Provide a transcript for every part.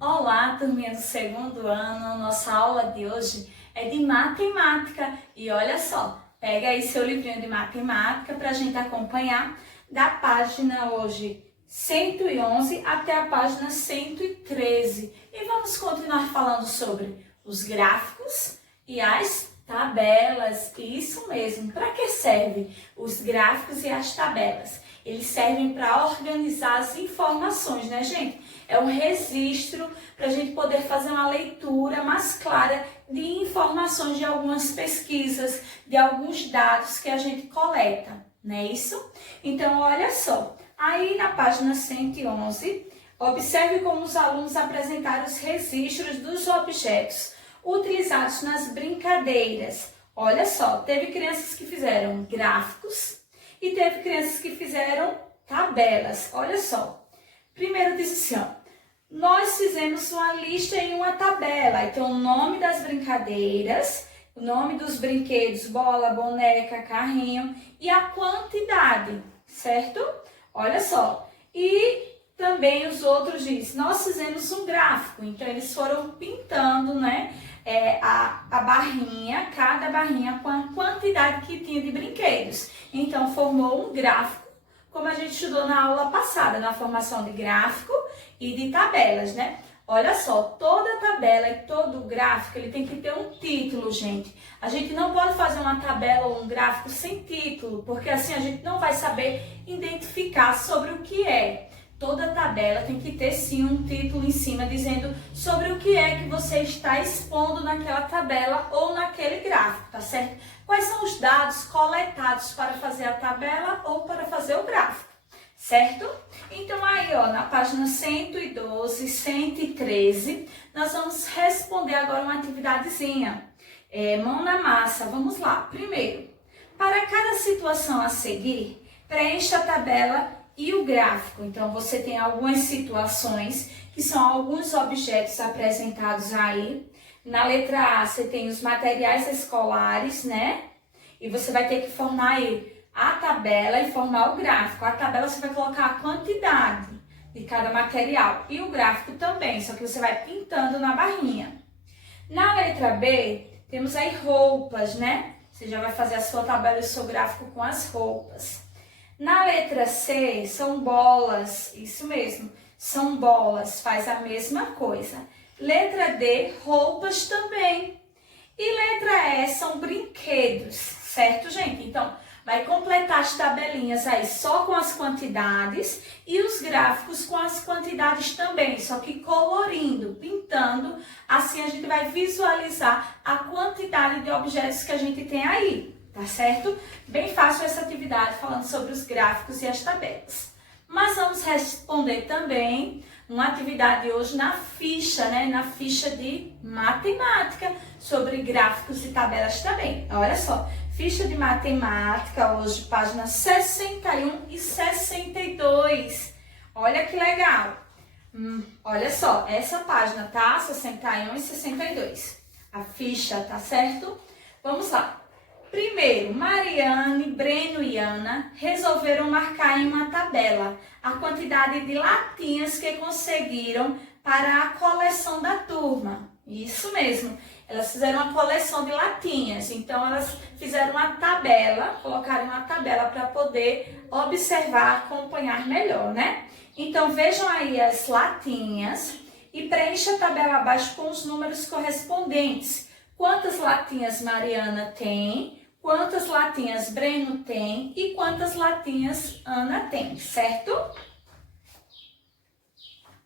Olá, turminha do segundo ano, nossa aula de hoje é de matemática e olha só, pega aí seu livrinho de matemática para a gente acompanhar da página hoje 111 até a página 113 e vamos continuar falando sobre os gráficos e as tabelas. Isso mesmo, para que servem os gráficos e as tabelas? Eles servem para organizar as informações, né, gente? É um registro para a gente poder fazer uma leitura mais clara de informações de algumas pesquisas, de alguns dados que a gente coleta, não é isso? Então, olha só, aí na página 111, observe como os alunos apresentaram os registros dos objetos utilizados nas brincadeiras. Olha só, teve crianças que fizeram gráficos e teve crianças que fizeram tabelas. Olha só, primeiro diz assim, ó, nós fizemos uma lista em uma tabela. Então, o nome das brincadeiras, o nome dos brinquedos, bola, boneca, carrinho e a quantidade, certo? Olha só. E também os outros diz, nós fizemos um gráfico. Então, eles foram pintando, né, a barrinha, cada barrinha com a quantidade que tinha de brinquedos. Então, formou um gráfico, como a gente estudou na aula passada, na formação de gráfico e de tabelas, né? Olha só, toda tabela e todo gráfico, ele tem que ter um título, gente. A gente não pode fazer uma tabela ou um gráfico sem título, porque assim a gente não vai saber identificar sobre o que é. Toda tabela tem que ter sim um título em cima dizendo sobre o que é que você está expondo naquela tabela ou naquele gráfico, tá certo? Quais são os dados coletados para fazer a tabela ou para fazer o gráfico, certo? Então aí, ó, na página 112, 113, nós vamos responder agora uma atividadezinha. Mão na massa, vamos lá. Primeiro, para cada situação a seguir, preencha a tabela e o gráfico. Então, você tem algumas situações que são alguns objetos apresentados aí. Na letra A, você tem os materiais escolares, né? E você vai ter que formar aí a tabela e formar o gráfico. A tabela você vai colocar a quantidade de cada material e o gráfico também, só que você vai pintando na barrinha. Na letra B, temos aí roupas, né? Você já vai fazer a sua tabela e o seu gráfico com as roupas. Na letra C, são bolas, isso mesmo, são bolas, faz a mesma coisa. Letra D, roupas também. E letra E, são brinquedos, certo, gente? Então, vai completar as tabelinhas aí só com as quantidades e os gráficos com as quantidades também, só que colorindo, pintando, assim a gente vai visualizar a quantidade de objetos que a gente tem aí. Tá certo? Bem fácil essa atividade falando sobre os gráficos e as tabelas. Mas vamos responder também uma atividade hoje na ficha, né? Na ficha de matemática sobre gráficos e tabelas também. Olha só, ficha de matemática hoje, página 61 e 62. Olha que legal. Olha só, essa página, tá? 61 e 62. A ficha, tá certo? Vamos lá. Primeiro, Mariane, Breno e Ana resolveram marcar em uma tabela a quantidade de latinhas que conseguiram para a coleção da turma. Isso mesmo, elas fizeram uma coleção de latinhas, então elas fizeram uma tabela, colocaram uma tabela para poder observar, acompanhar melhor, né? Então vejam aí as latinhas e preencha a tabela abaixo com os números correspondentes. Quantas latinhas Mariana tem, quantas latinhas Breno tem e quantas latinhas Ana tem, certo?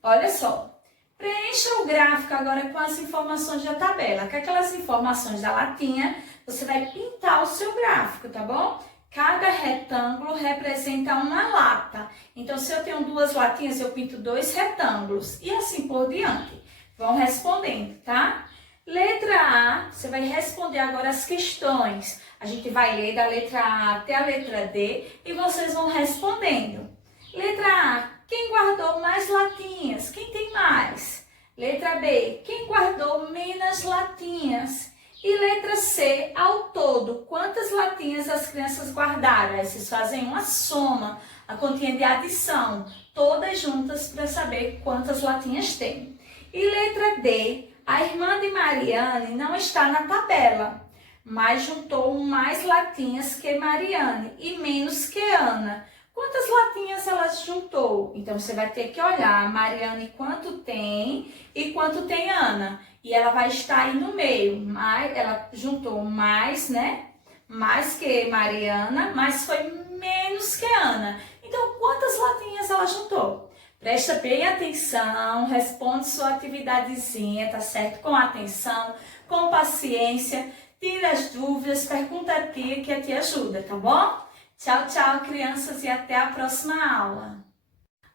Olha só, preencha o gráfico agora com as informações da tabela. Com aquelas informações da latinha, você vai pintar o seu gráfico, tá bom? Cada retângulo representa uma lata. Então, se eu tenho duas latinhas, eu pinto dois retângulos e assim por diante. Vão respondendo, tá? Letra A, você vai responder agora as questões. A gente vai ler da letra A até a letra D e vocês vão respondendo. Letra A, quem guardou mais latinhas? Quem tem mais? Letra B, quem guardou menos latinhas? E letra C, ao todo, quantas latinhas as crianças guardaram? Aí vocês fazem uma soma, a continha de adição, todas juntas para saber quantas latinhas tem. E letra D, a irmã de Mariane não está na tabela, mas juntou mais latinhas que Mariane e menos que Ana. Quantas latinhas ela juntou? Então, você vai ter que olhar Mariane quanto tem e quanto tem Ana. E ela vai estar aí no meio. Ela juntou mais, né? Mais que Mariana, mas foi menos que Ana. Então, quantas latinhas ela juntou? Presta bem atenção, responde sua atividadezinha, tá certo? Com atenção, com paciência, tira as dúvidas, pergunta a tia que a tia ajuda, tá bom? Tchau, tchau, crianças, e até a próxima aula.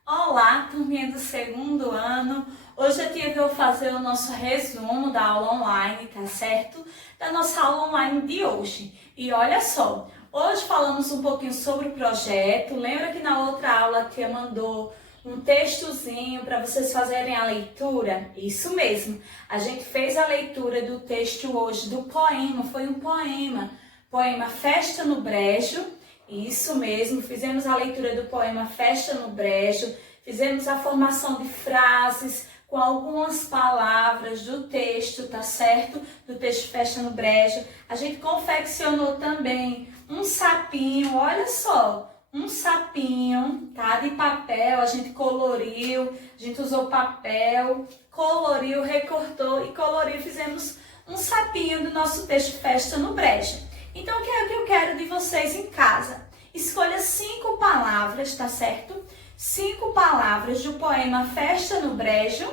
Olá, turminha do segundo ano. Hoje a tia veio fazer o nosso resumo da aula online, tá certo? Da nossa aula online de hoje. E olha só, hoje falamos um pouquinho sobre o projeto. Lembra que na outra aula a tia mandou um textozinho para vocês fazerem a leitura? Isso mesmo, a gente fez a leitura do texto hoje, do poema, foi um poema Festa no Brejo. Isso mesmo, fizemos a leitura do poema Festa no Brejo, fizemos a formação de frases com algumas palavras do texto, tá certo? Do texto Festa no Brejo. A gente confeccionou também um sapinho, olha só, um sapinho, tá? De papel, a gente coloriu, a gente usou papel, coloriu, recortou e coloriu, fizemos um sapinho do nosso texto Festa no Brejo. Então, o que é que eu quero de vocês em casa? Escolha 5 palavras, tá certo? 5 palavras do poema Festa no Brejo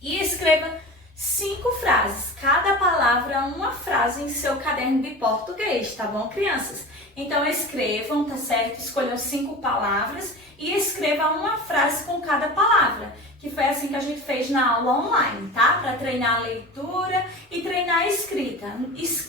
e escreva 5 frases. Cada palavra uma frase em seu caderno de português, tá bom, crianças? Então, escrevam, tá certo? Escolham 5 palavras e escreva uma frase com cada palavra, que foi assim que a gente fez na aula online, tá? Para treinar a leitura e treinar a escrita.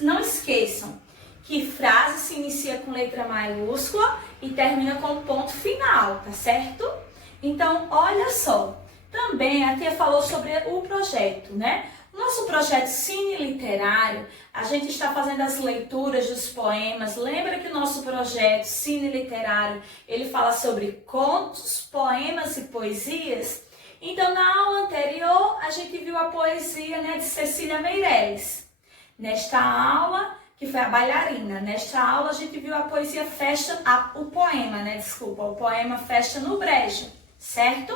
Não esqueçam que frase se inicia com letra maiúscula e termina com ponto final, tá certo? Então, olha só, também a tia falou sobre o projeto, né? Nosso projeto Cine Literário, a gente está fazendo as leituras dos poemas. Lembra que o nosso projeto Cine Literário, ele fala sobre contos, poemas e poesias? Então, na aula anterior, a gente viu a poesia, né, de Cecília Meirelles. Nesta aula, que foi a bailarina. Nesta aula a gente viu a poesia o poema Festa no Brejo, certo?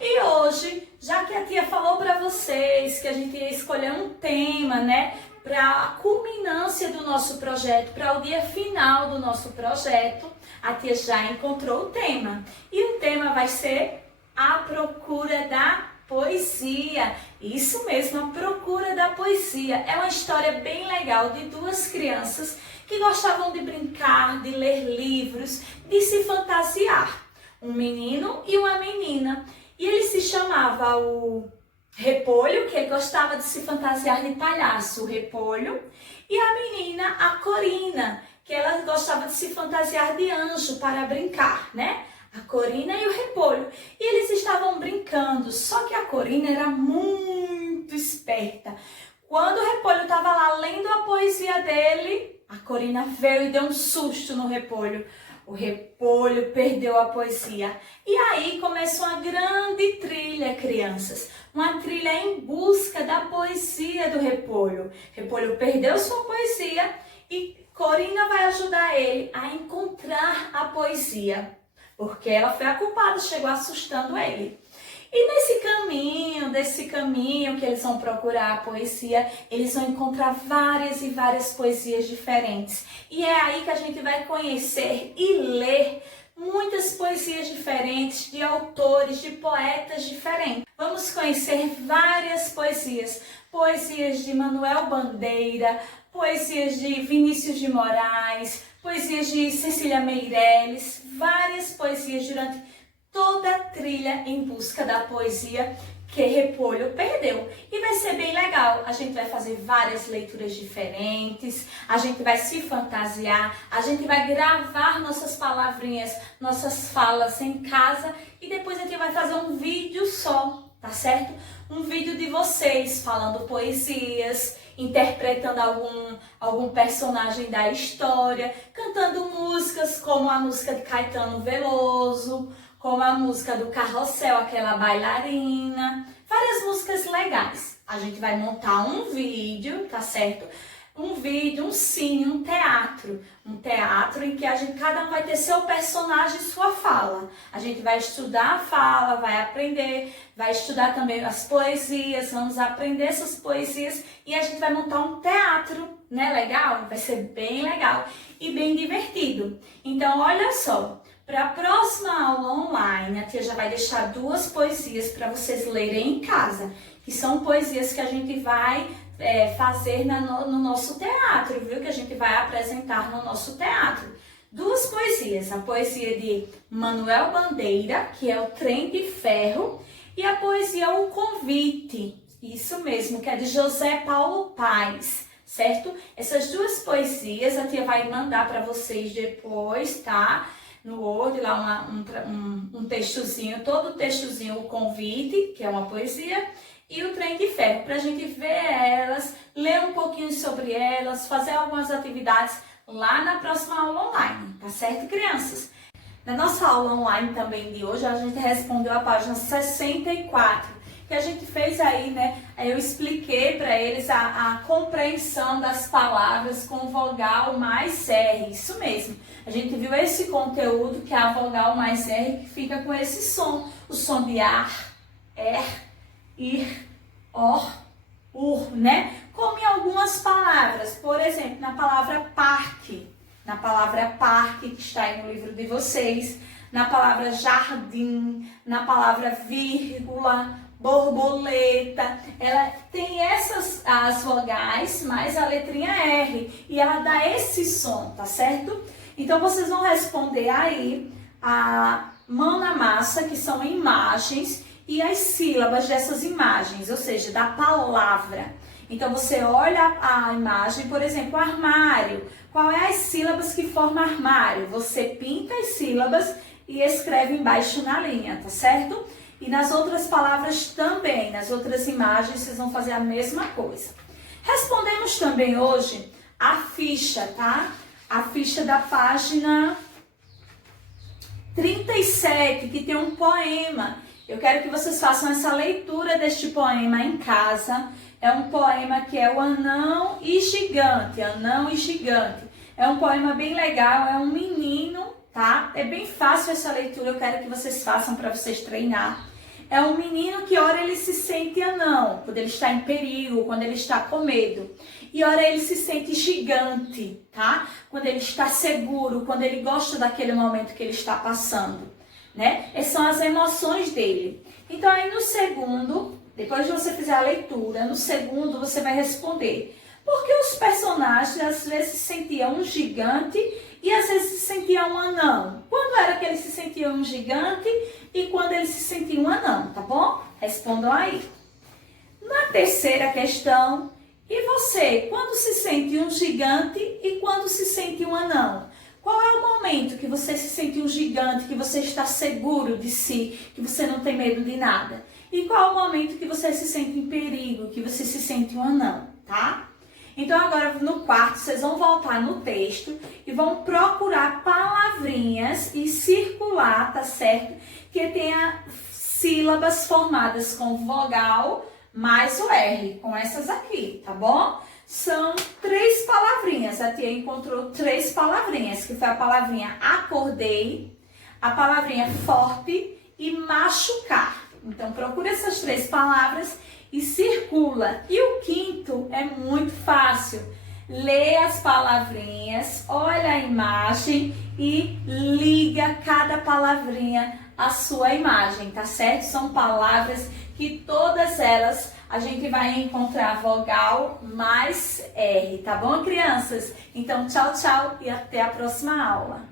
E hoje, já que a tia falou para vocês que a gente ia escolher um tema, né, para a culminância do nosso projeto, para o dia final do nosso projeto, a tia já encontrou o tema. E o tema vai ser a procura da poesia. Isso mesmo, a procura da poesia. É uma história bem legal de 2 crianças que gostavam de brincar, de ler livros, de se fantasiar. Um menino e uma menina. E ele se chamava o Repolho, que ele gostava de se fantasiar de palhaço, o Repolho. E a menina, a Corina, que ela gostava de se fantasiar de anjo para brincar, né? A Corina e o Repolho. E eles estavam brincando, só que a Corina era muito esperta. Quando o Repolho estava lá lendo a poesia dele, a Corina veio e deu um susto no Repolho. O Repolho perdeu a poesia. E aí começou uma grande trilha, crianças. Uma trilha em busca da poesia do Repolho. Repolho perdeu sua poesia e Corina vai ajudar ele a encontrar a poesia. Porque ela foi a culpada, chegou assustando ele. E desse caminho que eles vão procurar a poesia, eles vão encontrar várias e várias poesias diferentes. E é aí que a gente vai conhecer e ler muitas poesias diferentes, de autores, de poetas diferentes. Vamos conhecer várias poesias. Poesias de Manuel Bandeira, poesias de Vinícius de Moraes, poesias de Cecília Meirelles, várias poesias durante toda a trilha em busca da poesia que Repolho perdeu. E vai ser bem legal, a gente vai fazer várias leituras diferentes, a gente vai se fantasiar, a gente vai gravar nossas palavrinhas, nossas falas em casa e depois a gente vai fazer um vídeo só, tá certo? Um vídeo de vocês falando poesias, interpretando algum personagem da história, cantando músicas como a música de Caetano Veloso, como a música do Carrossel, aquela bailarina. Vai várias músicas legais. A gente vai montar um vídeo, tá certo? Um vídeo, um cine, um teatro em que cada um vai ter seu personagem e sua fala. A gente vai estudar a fala, vai aprender, vai estudar também as poesias, vamos aprender essas poesias e a gente vai montar um teatro, né? Legal? Vai ser bem legal e bem divertido. Então, olha só, para a próxima aula online, a tia já vai deixar 2 poesias para vocês lerem em casa, que são poesias que a gente vai fazer no nosso teatro, viu? Que a gente vai apresentar no nosso teatro. 2 poesias, a poesia de Manuel Bandeira, que é o Trem de Ferro, e a poesia O Convite, isso mesmo, que é de José Paulo Paes, certo? Essas 2 poesias a tia vai mandar para vocês depois, tá? No Word, lá um textozinho, todo o textozinho, O Convite, que é uma poesia, e o Trem de Ferro, para a gente ver elas, ler um pouquinho sobre elas, fazer algumas atividades lá na próxima aula online, tá certo, crianças? Na nossa aula online também de hoje, a gente respondeu a página 64, que a gente fez aí, né? Eu expliquei para eles a compreensão das palavras com vogal mais R, isso mesmo. A gente viu esse conteúdo, que é a vogal mais R, que fica com esse som, o som de ar, ir, or, ur, né? Como em algumas palavras, por exemplo, na palavra parque, que está aí no livro de vocês, na palavra jardim, na palavra vírgula, borboleta, ela tem as vogais mais a letrinha R e ela dá esse som, tá certo? Então vocês vão responder aí a mão na massa, que são imagens, e as sílabas dessas imagens, ou seja, da palavra. Então você olha a imagem, por exemplo, armário. Qual é as sílabas que formam armário? Você pinta as sílabas e escreve embaixo na linha, tá certo? E nas outras palavras também, nas outras imagens, vocês vão fazer a mesma coisa. Respondemos também hoje a ficha, tá? A ficha da página 37, que tem um poema. Eu quero que vocês façam essa leitura deste poema em casa. É um poema que é o Anão e Gigante. Anão e Gigante. É um poema bem legal, é um menino, tá? É bem fácil essa leitura, eu quero que vocês façam para vocês treinar. É um menino que ora ele se sente anão, quando ele está em perigo, quando ele está com medo. E ora ele se sente gigante, tá? Quando ele está seguro, quando ele gosta daquele momento que ele está passando. Né? Essas são as emoções dele. Então aí no segundo, depois de você fizer a leitura, no segundo você vai responder. Por que os personagens às vezes se sentiam um gigante e às vezes se sentiam um anão? Quando era que eles se sentiam um gigante e quando eles se sentiam um anão, tá bom? Respondam aí. Na terceira questão, e você, quando se sente um gigante e quando se sente um anão? Qual é o momento que você se sente um gigante, que você está seguro de si, que você não tem medo de nada? E qual é o momento que você se sente em perigo, que você se sente um anão, tá? Então agora no quarto vocês vão voltar no texto e vão procurar palavrinhas e circular, tá certo? Que tenha sílabas formadas com vogal mais o R, com essas aqui, tá bom? São 3 palavrinhas, a tia encontrou 3 palavrinhas, que foi a palavrinha acordei, a palavrinha forte e machucar. Então procura essas 3 palavras e circula. E o quinto é muito fácil. Lê as palavrinhas, olha a imagem e liga cada palavrinha à sua imagem, tá certo? São palavras que todas elas a gente vai encontrar vogal mais R, tá bom, crianças? Então, tchau, tchau e até a próxima aula.